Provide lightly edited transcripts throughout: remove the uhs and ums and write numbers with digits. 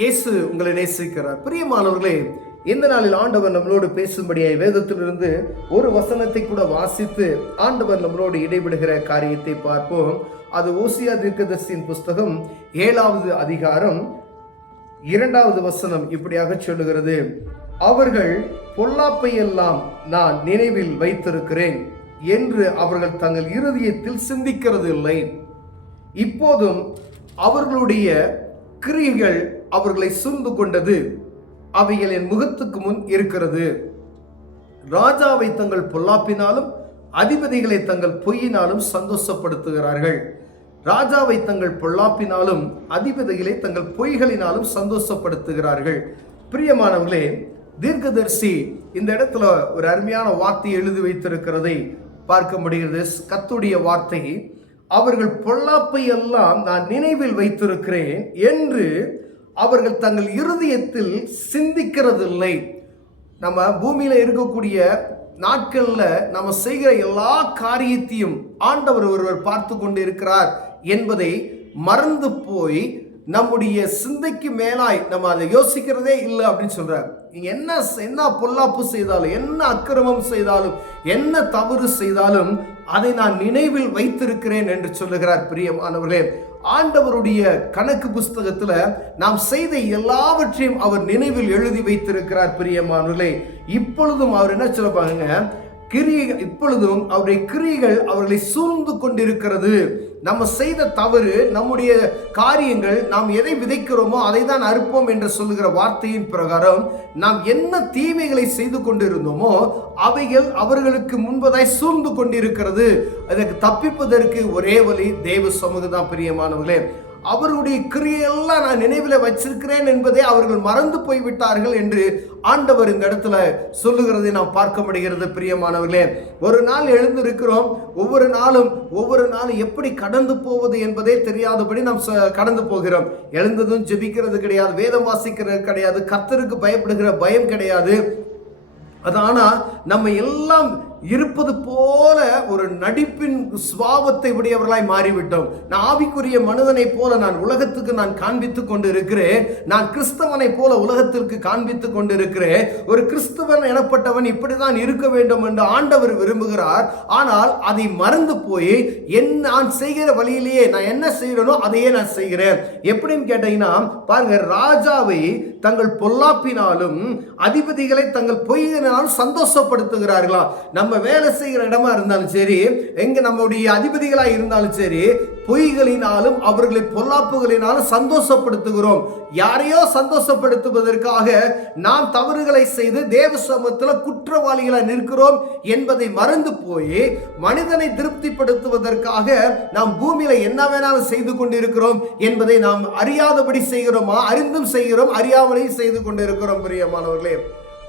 இயேசு உங்களை நேசிக்கிறார். பிரியமானவர்களே, இந்த நாளில் ஆண்டவர் நம்மளோடு பேசும்படியாய் வேதத்திலிருந்து ஒரு வசனத்தை கூட வாசித்து ஆண்டவர் நம்மளோடு இடைவிடுகிற காரியத்தை பார்ப்போம். அது ஓசியா தீர்க்கதரிசியின் புஸ்தகம் 7வது அதிகாரம் 2வது வசனம் இப்படியாக சொல்லுகிறது: அவர்கள் பொல்லாப்பை எல்லாம் நான் நினைவில் வைத்திருக்கிறேன் என்று அவர்கள் தங்கள் இருதயத்தில் சிந்திக்கிறது இல்லை. இப்போதும் அவர்களுடைய கிரியைகள் அவர்களை சூழ்ந்து கொண்டது, அவைகள் என் முகத்துக்கு முன் இருக்கிறது. ராஜாவை தங்கள் பொல்லாப்பினாலும் அதிபதிகளை தங்கள் பொய்யினாலும் சந்தோஷப்படுத்துகிறார்கள். ராஜாவை தங்கள் பொல்லாப்பினாலும் அதிபதிகளை தங்கள் பொய்களினாலும் சந்தோஷப்படுத்துகிறார்கள். பிரியமானவர்களே, தீர்க்கதரிசி இந்த இடத்துல ஒரு அருமையான வார்த்தை எழுதி வைத்திருக்கிறதை பார்க்க முடிகிறது. கர்த்தருடைய வார்த்தை, அவர்கள் பொல்லாப்பை எல்லாம் நான் நினைவில் வைத்திருக்கிறேன் என்று அவர்கள் தங்கள் இருதயத்தில் சிந்திக்கிறதில்லை. நம்ம பூமியில இருக்கக்கூடிய நாட்கள்ல நம்ம செய்கிற எல்லா காரியத்தையும் ஆண்டவர் ஒருவர் பார்த்து கொண்டு இருக்கிறார் என்பதை மறந்து போய் நம்முடைய சிந்தைக்கு மேலாய் நம்ம அதை யோசிக்கிறதே இல்லை அப்படின்னு சொல்றார். நீங்க என்ன பொல்லாப்பு செய்தாலும், என்ன அக்கிரமம் செய்தாலும், என்ன தவறு செய்தாலும் அதை நான் நினைவில் வைத்திருக்கிறேன் என்று சொல்லுகிறார். பிரியமானவர்களே, ஆண்டவருடைய கணக்கு புஸ்தகத்துல நாம் செய்த எல்லாவற்றையும் அவர் நினைவில் எழுதி வைத்திருக்கிறார். பிரியமானவர்களே, இப்பொழுதும் அவர் என்ன சொல்லுவாங்க, இப்பொழுதும் அவருடைய கிரியைகள் அவர்களை சூழ்ந்து கொண்டிருக்கிறது. நம்ம செய்த தவறு, நம்முடைய காரியங்கள், நாம் எதை விதைக்கிறோமோ அதை தான் அறுப்போம் என்று சொல்லுகிற வார்த்தையின் பிரகாரம் நாம் என்ன தீமைகளை செய்து கொண்டிருந்தோமோ அவைகள் அவர்களுக்கு முன்பதாய் சூழ்ந்து கொண்டிருக்கிறது. அதற்கு தப்பிப்பதற்கு ஒரே வழி தேவ சமூகம் தான். பிரியமானவர்களே, அவருடைய கிரியையெல்லாம் நான் நினைவில் வச்சிருக்கிறேன் என்பதை அவர்கள் மறந்து போய்விட்டார்கள் என்று ஆண்டவர் இந்த இடத்துல சொல்லுகிறதை நாம் பார்க்க முடிகிறது. பிரியமானவர்களே, ஒரு நாள் எழுந்திருக்கிறோம், ஒவ்வொரு நாளும் எப்படி கடந்து போவது என்பதே தெரியாதபடி நாம் கடந்து போகிறோம். எழுந்ததும் ஜெபிக்கிறது கிடையாது, வேதம் வாசிக்கிறது கிடையாது, கர்த்தருக்கு பயப்படுகிற பயம் கிடையாது. ஆனா நம்ம எல்லாம் இருப்பது போல ஒரு நடிப்பின் சுபாவத்தை உடையவர்களாய் மாறிவிட்டோம். நான் ஆவிக்குரிய மனிதனை போல நான் உலகத்துக்கு நான் காண்பித்துக் கொண்டு இருக்கிறேன். நான் கிறிஸ்தவனை போல உலகத்திற்கு காண்பித்துக் கொண்டு இருக்கிறேன். ஒரு கிறிஸ்தவன் எனப்பட்டவன் இப்படிதான் இருக்க வேண்டும் என்று ஆண்டவர் விரும்புகிறார். ஆனால் அதை மறந்து போய் நான் செய்கிற வழியிலேயே நான் என்ன செய்கிறேனோ அதையே நான் செய்கிறேன். எப்படின்னு கேட்டீங்கன்னா பாருங்க, ராஜாவை தங்கள் பொல்லாப்பினாலும் அதிபதிகளை தங்கள் பொய்யினாலும் சந்தோஷப்படுத்துகிறார்களா? நம்ம வேலை செய்கிற இடமா இருந்தாலும் சரி, எங்க நம்முடைய அதிபதிகளாக இருந்தாலும் சரி, பொய்களினாலும் அவர்களை பொல்லாப்புகளினாலும் சந்தோஷப்படுத்துகிறோம். யாரையோ சந்தோஷப்படுத்துவதற்காக நாம் தவறுகளை செய்து தேவ சமூகத்தில் குற்றவாளிகளாக நிற்கிறோம் என்பதை மறந்து போய் மனிதனை திருப்திப்படுத்துவதற்காக நாம் பூமியில என்ன வேணாலும் செய்து கொண்டிருக்கிறோம் என்பதை நாம் அறியாதபடி செய்கிறோமா? அறிந்தும் செய்கிறோம், அறியாமலையும் செய்து கொண்டிருக்கிறோம். பிரியமானவர்களே,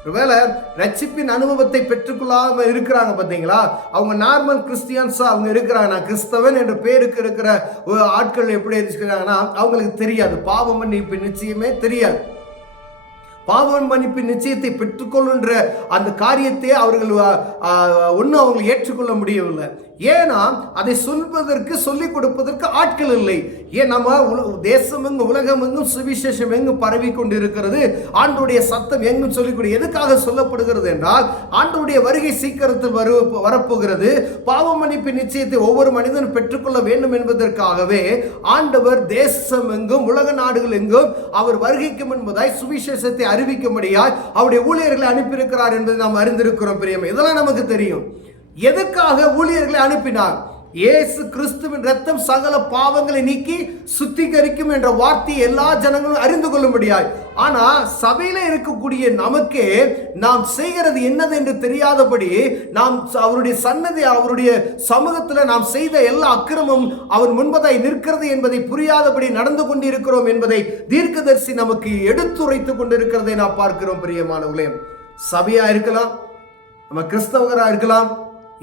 ஒருவேளை ரட்சிப்பின் அனுபவத்தை பெற்றுக்கொள்ளாம இருக்கிறாங்க பார்த்தீங்களா, அவங்க நார்மல் கிறிஸ்டியன்ஸா அவங்க இருக்கிறாங்க. நான் கிறிஸ்தவன் என்ற பேருக்கு இருக்கிற ஆட்கள் எப்படி இருக்கிறாங்கன்னா அவங்களுக்கு தெரியாது, பாவ மன்னிப்பு நிச்சயமே தெரியாது. பாவ மன்னிப்பு நிச்சயத்தை பெற்றுக்கொள்ளுன்ற அந்த காரியத்தை அவர்கள் ஒன்றும் அவங்க ஏற்றுக்கொள்ள முடியவில்லை. ஏன்னா அதை சொல்வதற்கு சொல்லிக் கொடுப்பதற்கு ஆட்கள் இல்லை. ஏன் நம்ம தேசம் எங்கும் உலகம் எங்கும் சுவிசேஷம் எங்கும் பரவி கொண்டு இருக்கிறது, ஆண்டவருடைய சத்தம் எங்கும் சொல்லிக் எதுக்காக சொல்லப்படுகிறது என்றால் ஆண்டவருடைய வருகை சீக்கிரத்தில் வரப்போகிறது. பாவ மன்னிப்பு நிச்சயத்தை ஒவ்வொரு மனிதனும் பெற்றுக்கொள்ள வேண்டும் என்பதற்காகவே ஆண்டவர் தேசம் எங்கும் உலக நாடுகள் எங்கும் அவர் வருகைக்கு முன்பதாய் சுவிசேஷத்தை அறிவிக்கும்படியாய் அவருடைய ஊழியர்களை அனுப்பியிருக்கிறார் என்பதை நாம் அறிந்திருக்கிறோம். பிரியமே, இதெல்லாம் நமக்கு தெரியும். எதற்காக ஊழியர்களை அனுப்பினார்? இயேசு கிறிஸ்துவின் ரத்தம் சகல பாவங்களை நீக்கி சுத்திகரிக்கும் என்ற வார்த்தையை எல்லா ஜனங்களும் அறிந்து கொள்ளும்படியாய். ஆனா சபையில இருக்கக்கூடிய நமக்கே நாம் செய்கிறது என்னது என்று தெரியாதபடி நாம் அவருடைய சன்னதி, அவருடைய சமூகத்துல நாம் செய்த எல்லா அக்கிரமும் அவர் முன்பதாய் நிற்கிறது என்பதை புரியாதபடி நடந்து கொண்டிருக்கிறோம் என்பதை தீர்க்கதரிசி நமக்கு எடுத்துரைத்துக் கொண்டிருக்கிறதை நாம் பார்க்கிறோம். பிரியமானவர்களே, சபையா இருக்கலாம், நம்ம கிறிஸ்தவரா இருக்கலாம்,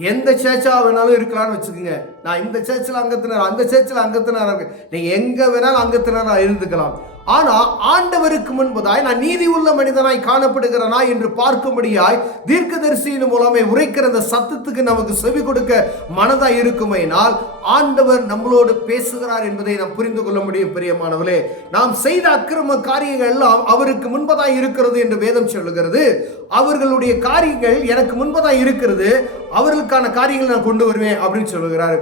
எந்த சேர்ச்சா வேணாலும் இருக்கலாம்னு வச்சுக்கோங்க. நான் இந்த சேர்ச்சில் அங்கத்தினர், அந்த சேர்ச்சில் அங்கத்தினராக இருக்கு, நீங்க எங்க வேணாலும் அங்கத்தினராக இருந்துக்கலாம். ஆனா ஆண்டவருக்கு முன்பதாய் நான் நீதி உள்ள மனிதனாய் காணப்படுகிறனா என்று பார்க்கும்படியாய் தீர்க்கதரிசியின் மூலமே உரைக்கிற அந்த சத்தத்துக்கு நமக்கு செவி கொடுக்க மனதாய் இருக்குமையினால் ஆண்டவர் நம்மளோடு பேசுகிறார் என்பதை நாம் புரிந்து கொள்ள முடியும். பிரியமானவர்களே, நாம் செய்த அக்கிரம காரியங்கள் எல்லாம் அவருக்கு முன்பதாய் இருக்கிறது என்று வேதம் சொல்லுகிறது. அவர்களுடைய காரியங்கள் எனக்கு முன்பதாய் இருக்கிறது, அவர்களுக்கான காரியங்களை நான் கொண்டு வருவேன் அப்படின்னு சொல்லுகிறார்.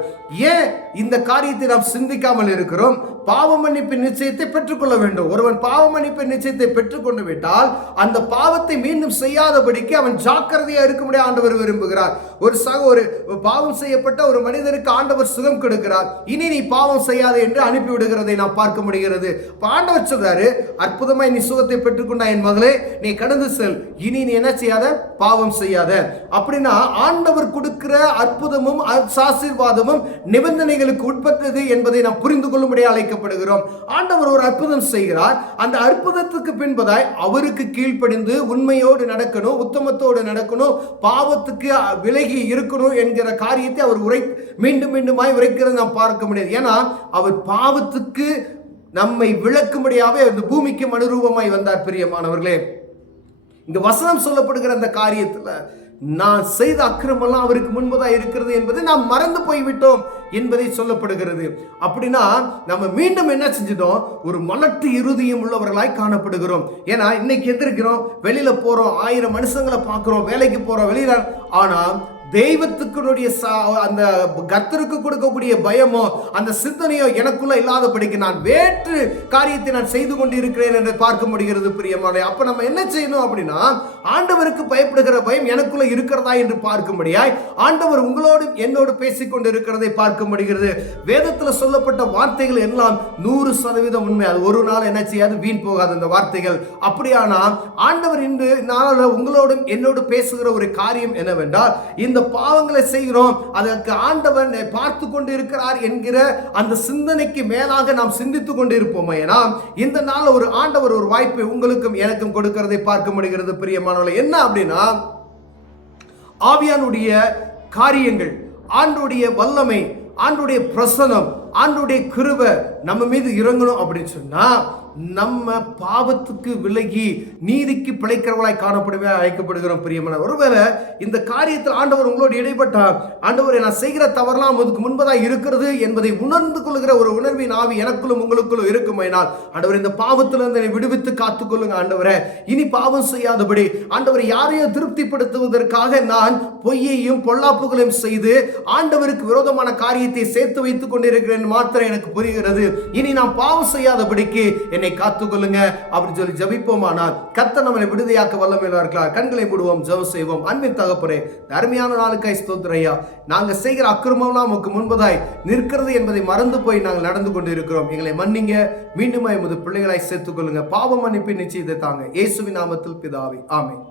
ஏன் இந்த காரியத்தை நாம் சிந்திக்காமல் இருக்கிறோம்? பாவ மன்னிப்பின் நிச்சயத்தை பெற்றுக்கொள்ள வேண்டும். ஒருவன் பாவ மன்னிப்பின் நிச்சயத்தை பெற்றுக்கொண்டு விட்டால் அந்த பாவத்தை மீண்டும் செய்யாதபடிக்கு அவன் ஜாக்கிரதையா இருக்க முடியாது ஆண்டவர் விரும்புகிறார். ஒரு பாவம் செய்யப்பட்ட ஒரு மனிதனுக்கு ஆண்டவர் சுகம் கொடுக்கிறார். இனி நீ பாவம் செய்யாதே என்று அனுப்பிவிடுகிறதை நாம் பார்க்க முடிகிறது. ஆண்டவர் சொல்றாரு, அற்புதமாய் நீ சுகத்தை பெற்றுக்கொண்டா என் மகளே, நீ கடந்து செல், இனி நீ என்ன செய்யாத, பாவம் செய்யாத. அப்படின்னா ஆண்டவர் கொடுக்கிற அற்புதமும் ஆசீர்வாதமும் நிபந்தனைகளுக்கு உட்பட்டது என்பதை நாம் புரிந்து கொள்ளும்படியாக அழைக்கப்படுகிறோம். ஆண்டவர் ஒரு அற்புதம் செய்கிறார். அந்த அற்புதத்துக்கு பின்பதாய் அவருக்கு கீழ்ப்படிந்து உண்மையோடு நடக்கணும், உத்தமத்தோடு நடக்கணும், பாவத்துக்கு விலகி இருக்கணும் என்கிற காரியத்தை அவர் மீண்டும் மீண்டுமாய் உரைக்கிறத நாம் பார்க்க முடியாது. ஏன்னா அவர் பாவத்துக்கு நம்மை விளக்கும்படியாவே அந்த பூமிக்கு மனுரூபமாய் வந்தார். பிரியமானவர்களே, இங்க வசனம் சொல்லப்படுகிற அந்த காரியத்துல நான் செய்த அக்கிரமெல்லாம் அவருக்கு முன்பதாக இருக்கிறது என்பதை நாம் மறந்து போய்விட்டோம் என்பதை சொல்லப்படுகிறது. அப்படின்னா நம்ம மீண்டும் என்ன செஞ்சிட்டோம், ஒரு மலட்டு இருதயம் உள்ளவர்களாய் காணப்படுகிறோம். ஏன்னா இன்னைக்கு எந்திருக்கிறோம், வெளியில போறோம், 1000 மனுஷங்களை பார்க்கிறோம், வேலைக்கு போறோம், வெளியில, ஆனா தெய்வத்துக்குடைய அந்த கர்த்தருக்கு கொடுக்கக்கூடிய பயமோ அந்த சிந்தனையோ எனக்குள்ள இல்லாதபடிக்கு நான் வேற்று காரியத்தை நான் செய்து கொண்டு இருக்கிறேன் என்று பார்க்க முடிகிறது. பிரியமான, அப்ப நம்ம என்ன செய்யணும் அப்படின்னா, ஆண்டவருக்கு பயப்படுகிற பயம் எனக்குள்ள இருக்கிறதா என்று பார்க்கும்படியாய் ஆண்டவர் உங்களோடு என்னோடு பேசிக்கொண்டு இருக்கிறதை பார்க்க முடிகிறது. வேதத்தில் சொல்லப்பட்ட வார்த்தைகள் எல்லாம் 100% உண்மை. அது ஒரு நாள் என்ன செய்யாது, வீண் போகாது அந்த வார்த்தைகள். அப்படியானா ஆண்டவர் இன்று நாளில் உங்களோடும் என்னோடு பேசுகிற ஒரு காரியம் என்னவென்றால், இந்த பாவங்களை செய்கிறோம், அதற்கு ஆண்டவர் பார்த்து கொண்டு இருக்கிறார் என்கிற அந்த சிந்தனைக்கு மேலாக நாம் சிந்தித்துக் கொண்டு இருப்போம். ஏன்னா இந்த நாள் ஒரு ஆண்டவர் ஒரு வாய்ப்பை உங்களுக்கும் எனக்கும் கொடுக்கிறதை பார்க்க முடிகிறது. பிரியமானவர்களே, என்ன அப்படின்னா, ஆவியானுடைய காரியங்கள், ஆண்டுடைய வல்லமை, ஆண்டுடைய பிரசனம், ஆண்டுடைய கிருபை நம்ம மீது இறங்கணும் அப்படின்னு சொன்னா நம்ம பாவத்துக்கு விலகி நீதிக்கு பிழைக்கிறவர்களாய் காணப்படவே அழைக்கப்படுகிறோம். பிரியமான, ஒருவேளை இந்த காரியத்தில் ஆண்டவர் உங்களோடு இடைப்பட்டார், ஆண்டவரை நான் செய்கிற தவறெல்லாம் அதுக்கு முன்பதாக இருக்கிறது என்பதை உணர்ந்து கொள்கிற ஒரு உணர்வின் ஆவி எனக்குள்ளும் உங்களுக்குள்ளும் இருக்குமையினால், ஆண்டவர் இந்த பாவத்திலிருந்து என்னை விடுவித்து காத்துக்கொள்ளுங்க ஆண்டவரே, இனி பாவம் செய்யாதபடி. ஆண்டவர் யாரையும் திருப்திப்படுத்துவதற்காக நான் பொய்யையும் பொல்லாப்புகளையும் செய்து ஆண்டவருக்கு விரோதமான காரியத்தை சேர்த்து வைத்துக் கொண்டிருக்கிறேன் மாத்திரம் எனக்கு புரிகிறது. இனி நான் பாவம் செய்யாதபடிக்கு என்னை காத்துக்கொள்ளுங்க அப்படின்னு சொல்லி ஜபிப்போமானால் கர்த்தர் நம்மை விடுதலையாக்க வல்லமையுள்ளவராக இருக்கிறார். கண்களை மூடுவோம், ஜெபம் செய்வோம். அன்பின் தகப்பனே, அருமையான நாளுக்காய் ஸ்தோத்திரம் ஐயா. நாங்கள் செய்கிற அக்கிரமம்லாம் நமக்கு முன்பதாய் நிற்கிறது என்பதை மறந்து போய் நாங்கள் நடந்து கொண்டு இருக்கிறோம். எங்களை மன்னிங்க, மீண்டும் எமது பிள்ளைகளாய் சேர்த்துக் கொள்ளுங்க. பாவ மன்னிப்பின் நிச்சயத்தை தாங்க. இயேசுவின் நாமத்தில் பிதாவே, ஆமென்.